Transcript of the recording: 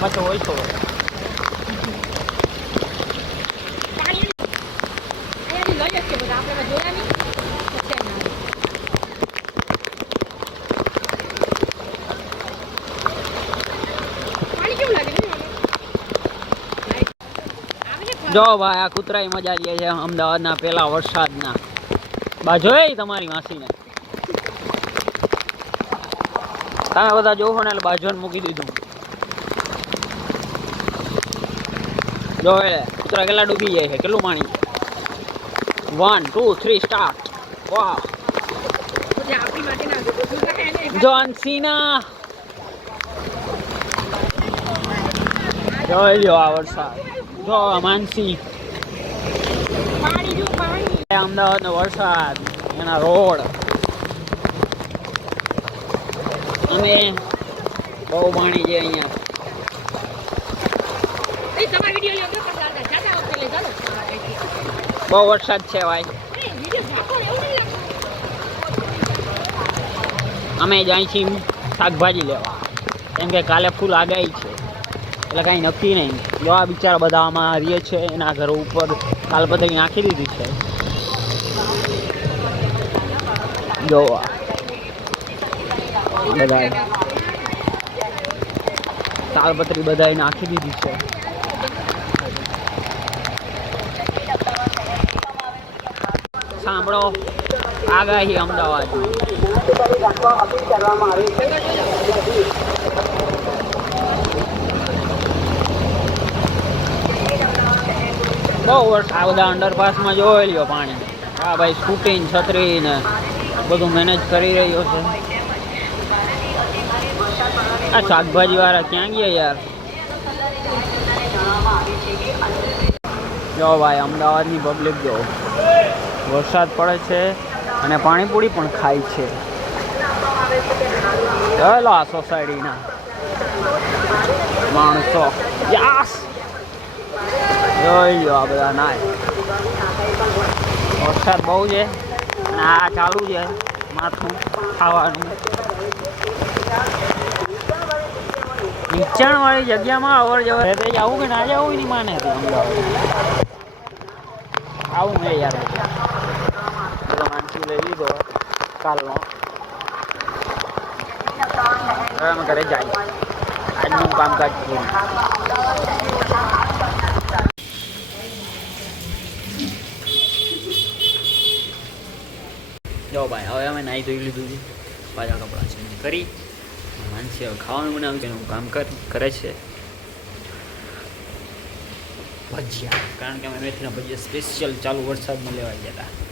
પાછો હોય તો જો ભાઈ આ કૂતરાઈ મજા લે છે અમદાવાદના પેલા વરસાદના બાજુ તમારી માસીને તમે બધા જોવો ને એટલે બાજુને મૂકી દીધું જો કૂતરા કેટલા ડૂબી જાય છે કેટલું પાણી 1 2 3 સ્ટાર્ટ વાહ જોન સીના જોઈ લો આ વરસાદ જો માનસી અમદાવાદનો વરસાદ એના રોડ અને બહુ પાણી છે અહીંયા બહુ વરસાદ છે ભાઈ અમે જાય છીએ શાકભાજી લેવા કેમ કે કાલે ફૂલ આગાહી છે એટલે કાંઈ નક્કી નહીં જો આ બિચારા બધા આમાં રહીએ છે એના ઘરો ઉપર તાલપત્રી નાખી દીધી છે જો બધા તાલપત્રી બધાએ નાખી દીધી છે સાંભળો આગાહી અમદાવાદની બહુ વર્ષ આ બધા અંડરપાસમાં જોઈ લ્યો પાણી હા ભાઈ સ્કૂટી છત્રી ને બધું મેનેજ કરી રહ્યો છે આ શાકભાજી વાળા ક્યાં ગયા યાર જો ભાઈ અમદાવાદની પબ્લિક જો વરસાદ પડે છે અને પાણીપુરી પણ ખાય છે ચલો આ સોસાયટીના માણસો યસ જોઈ લો આ બધા નાય વરસાદ બહુ છે અને આ ચાલુ છે માથું ખાવાનું નીચાણવાળી જગ્યામાં અવર જવર આવું કે ના જવું નહીં માને અમદાવાદ આવું નહીં યાર માનસી લઈ લીધો કાલનો હવે અમે ઘરે જાય આજનું કામકાજ પૂરું જો ભાઈ હવે અમે નાહી ધોઈ લીધું છે પાછા કપડાં ચેન્જ કરી માનસી હવે ખાવાનું બનાવ્યું તેનું કામ કરે છે ભજીયા કારણ કે અમે મેથીના ભજીયા સ્પેશિયલ ચાલુ વરસાદમાં લેવા ગયા હતા